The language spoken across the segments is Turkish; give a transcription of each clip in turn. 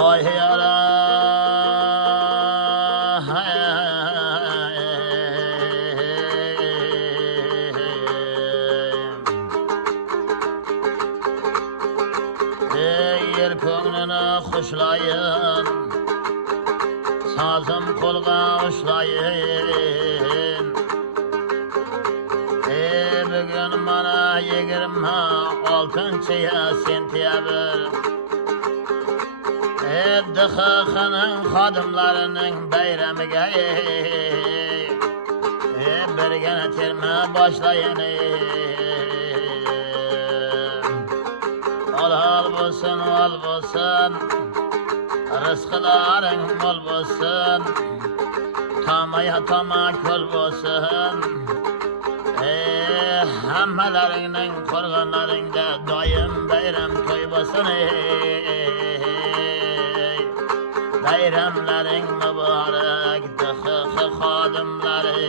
Hay yara yer ko'nglini xushlayın, sazım qo'lga ushlayın. Bugun mana 26 sentyabr. DXX'ning xodimlarining bayramiga birgina terma boshlayın. Ol bo'lsin, ol bo'lsin, rizqlaring mo'l bo'lsin, tomaya toma ko'l bo'lsin. Hammalaringning qo'rg'onlaringda doim bayram to'y bo'lsin. Bayramlaring muborak DXX xodimlari.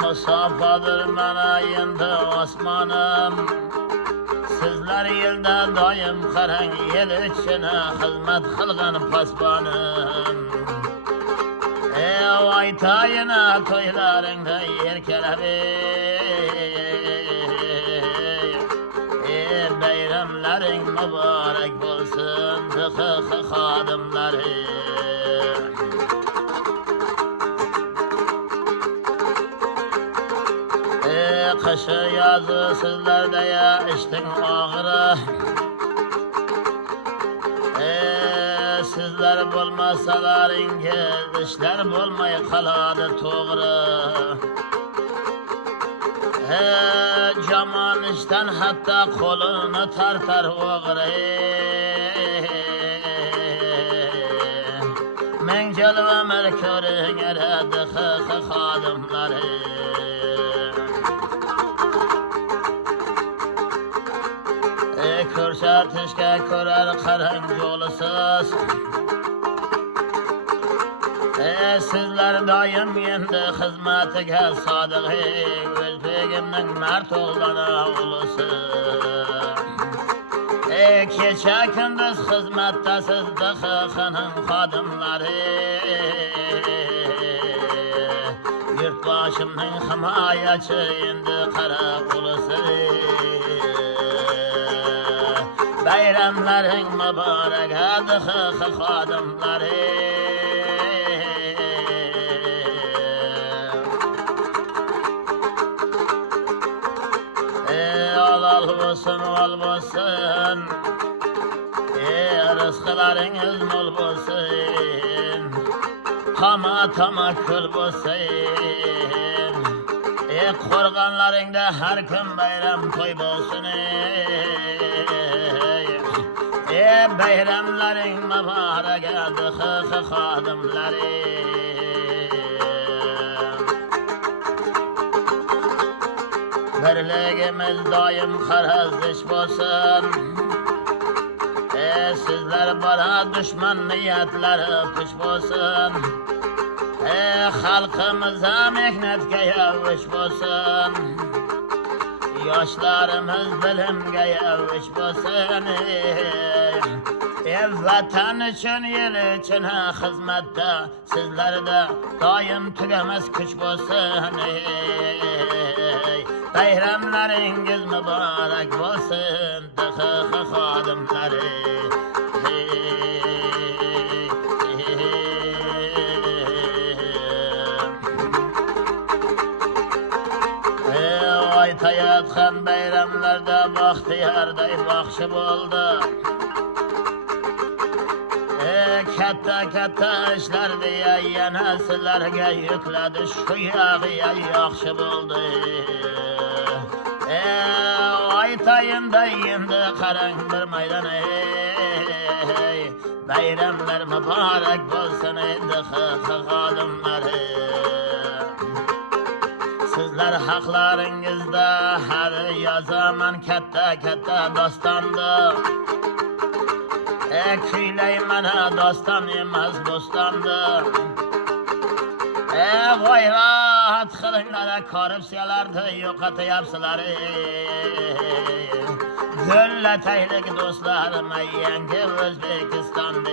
Musafodir mana endi osmonim, sizlar yilda doim qarang, yil ichini xizmat qilgan posbonim. Aytayina to'ylaringda erkalab, bayramlaring muborak bo'lsin DXX xodimlari. Qishi yozi sizlarda ya ishning og'iri, sizlar bo'lmasalaringiz ishlar bo'lmay qoladi to'g'ri. Jomon ishdan hatto qo'lini tartar o'g'ri. Ming yil umr ko'ring DXX xodimlari. Ko'rsatishga ko'rar qarang yo'lisiz, sizlar doim endi xizmatiga sodiq. O'zbegimning mard o'g'lini o'g'lisi, kecha kunduz xizmatdasiz DXX'ning xodimlari. Yurtboshimning himoyachi endi qara o'g'lisi. Bayramlaring muborak DXX xodimlari. Ol bo'lsin, ol bo'lsin, rizqlaringiz mo'l bo'lsin, toma ko'l bo'lsin. Qo'rg'onlaringda har kun bayram to'y bo'lsin. Bayramlaring muborak DXX xodimlari. Birligimiz doim qarazdish bo'lsin. Sizlar bora dushman niyatlari puch bo'lsin. Xalqimiz mehnatga yavish bo'lsin. Yoshlarimiz bilimga yavish bo'lsin. Vatan uchun, yil uchun xizmatda sizlarda doim tugamas kuch bo'lsin. Bayramlaringiz muborak bo'lsin DXX xodimlari. Aytayotgan bayramlarda baxtiyorday baxshi bo'ldi. Katta ishlar deya yana sizlarga yukladi, shu yog'i yaxshi bo'ldi. Aytayinda endi qarang bir maydon. Bayramlar muborak bo'lsin DXX xodimlari. Sizlar haqlaringizda har yozaman katta dostonni. Kuylayman doston emas bo'stonni. G'ayrat qilinglar, korrupsiyalarni yo'qotyapsizlar. Hürleteylik dostlarım yangi Özbekistan'da